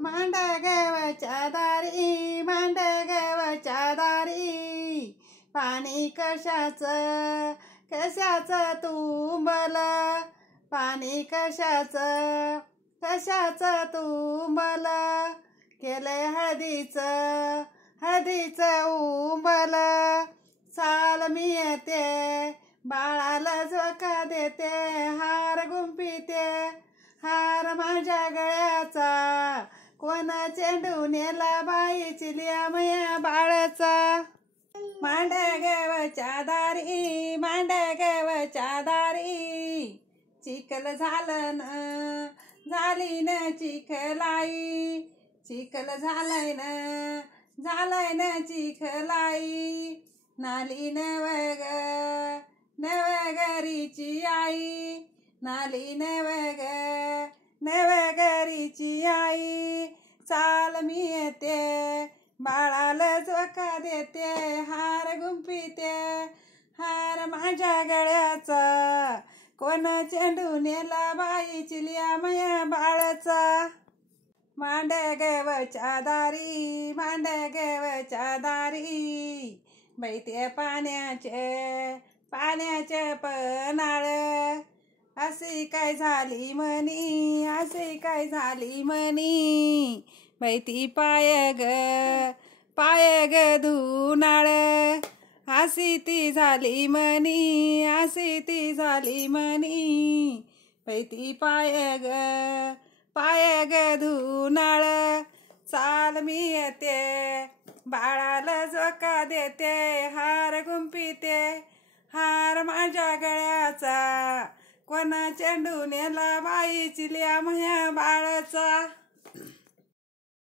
मांडगवच्या दारी, मांडगवच्या दारी, पाणी कशाचं कशाचं तुंबल, पाणी कशाचं कशाचं तुंबल, केलंय हळदीचं हळदीचं उंबल, साल मी येते बाळाला झोका देते, हार गुंफीते हार माझ्या गळ्याचा, कोण चेंडू नेला बाई चिलिया मया बाळाचा. मांडगवच्या दारी, मांडगवच्या दारी, चिखल झालं न झाली न चिखलाई, चिखल झालाय न चिखलाई, नाली नवग नवगरीची आई, नाली नवगरीची आई, चाल मी येते बाळाला झोका देते, हार गुंफीते हार माझ्या गळ्याचा, कोण चेंडू नेला बाई चिलिया मया बाळाचा. मांडगवच्या दारी, मांडगवच्या दारी, बैते पाण्याचे पनाळ, अशी काय झाली म्हणी, अशी काय झाली म्हणी, बैती पाय ग धुनाळ, अशी ती झाली म्हणी, अशी ती झाली म्हणी, बैती पाय ग धुनाळ, चाल मी येते बाळाला झोका देते, हार गुंफीते हार माझ्या गळ्याचा, कोण चेंडू नेला बाई चिलिया मया बाळाचा.